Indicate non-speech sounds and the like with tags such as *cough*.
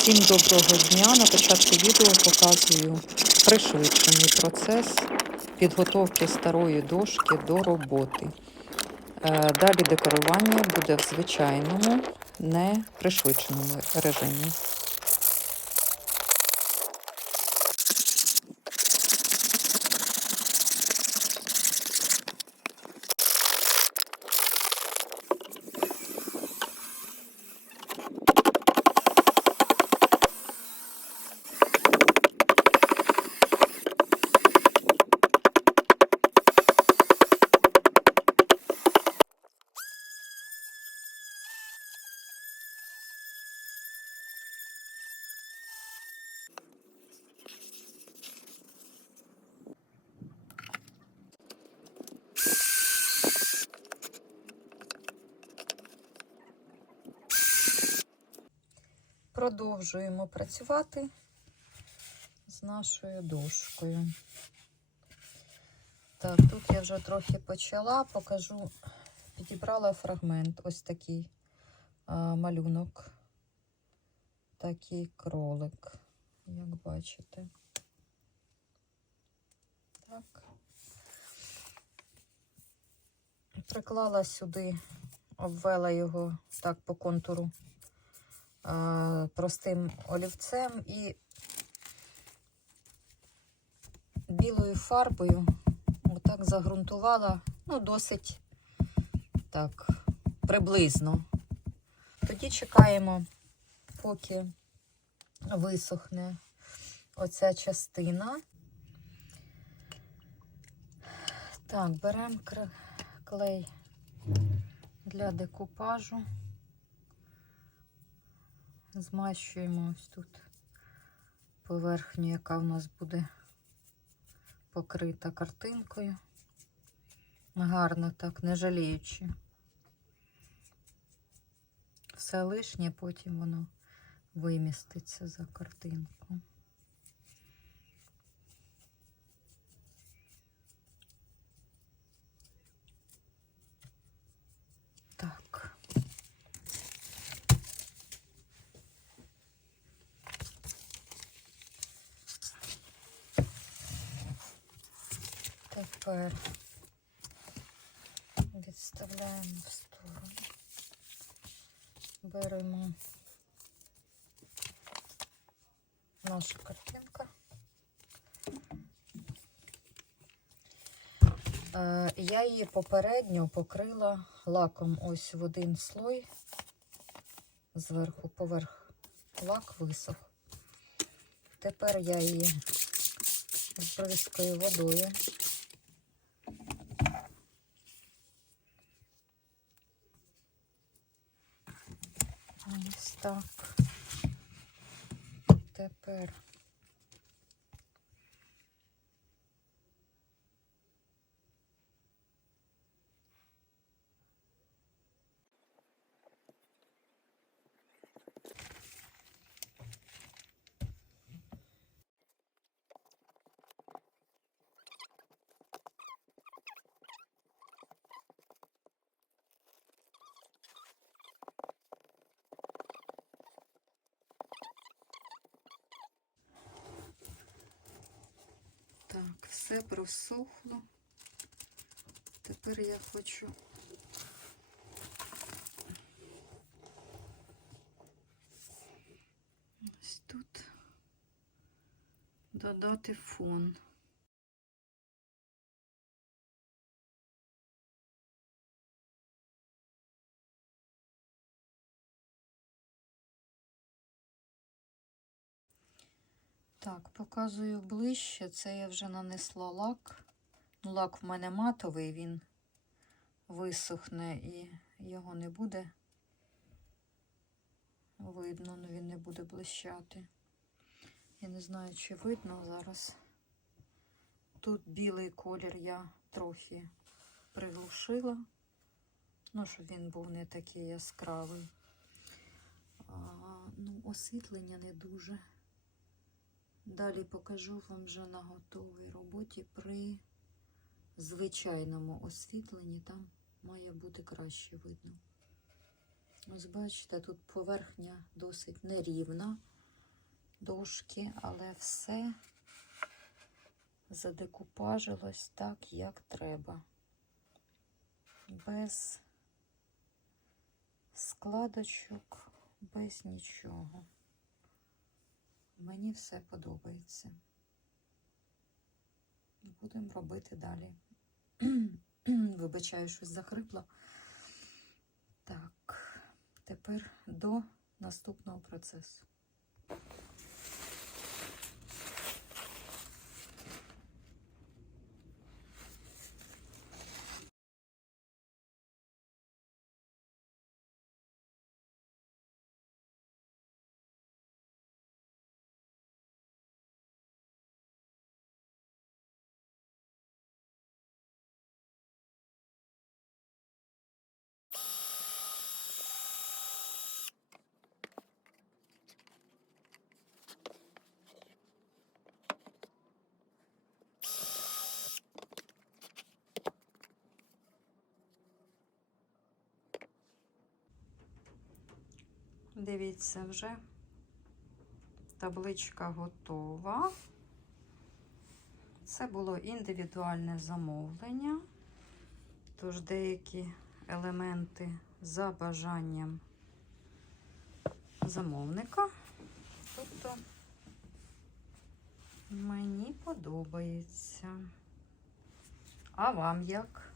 Всім доброго дня. На початку відео показую пришвидшений процес підготовки старої дошки до роботи. Е, Далі декорування буде в звичайному, не пришвидшеному режимі. Продовжуємо працювати з нашою дошкою. Так, тут я вже трохи почала, покажу, підібрала фрагмент, ось такий а, малюнок, такий кролик, як бачите. Так. Приклала сюди, обвела його так по контуру простим олівцем і білою фарбою отак загрунтувала, ну, досить так, приблизно. Тоді чекаємо, поки висохне оця частина. Так, беремо клей для декупажу. Змащуємо ось тут поверхню, яка в нас буде покрита картинкою. Гарно так, не жаліючи. Все лишнє, потім воно виміститься за картинку. Так. Тепер відставляємо в сторону. Беремо наша картинка. Е, Я її попередньо покрила лаком ось в один слой, зверху поверх лак висох. Тепер я її збризкаю водою. Ось так. Тепер так, все просохло. Тепер я хочу ось тут додати фон. Так, показую ближче. Це я вже нанесла лак. Ну, лак в мене матовий, він висохне і його не буде видно, ну він не буде блищати. Я не знаю, чи видно зараз. Тут білий колір я трохи приглушила, ну, щоб він був не такий яскравий. А, ну, освітлення не дуже. Далі покажу вам вже на готовій роботі при звичайному освітленні. Там має бути краще видно. Ось бачите, тут поверхня досить нерівна. дошки, але все задекупажилось так, як треба. Без складочок, без нічого. Мені все подобається. Будемо робити далі. *clears throat* Вибачаю, щось захрипло. Так, тепер до наступного процесу. Дивіться, вже табличка готова. Це було індивідуальне замовлення, тож деякі елементи за бажанням замовника. Тобто мені подобається. А вам як?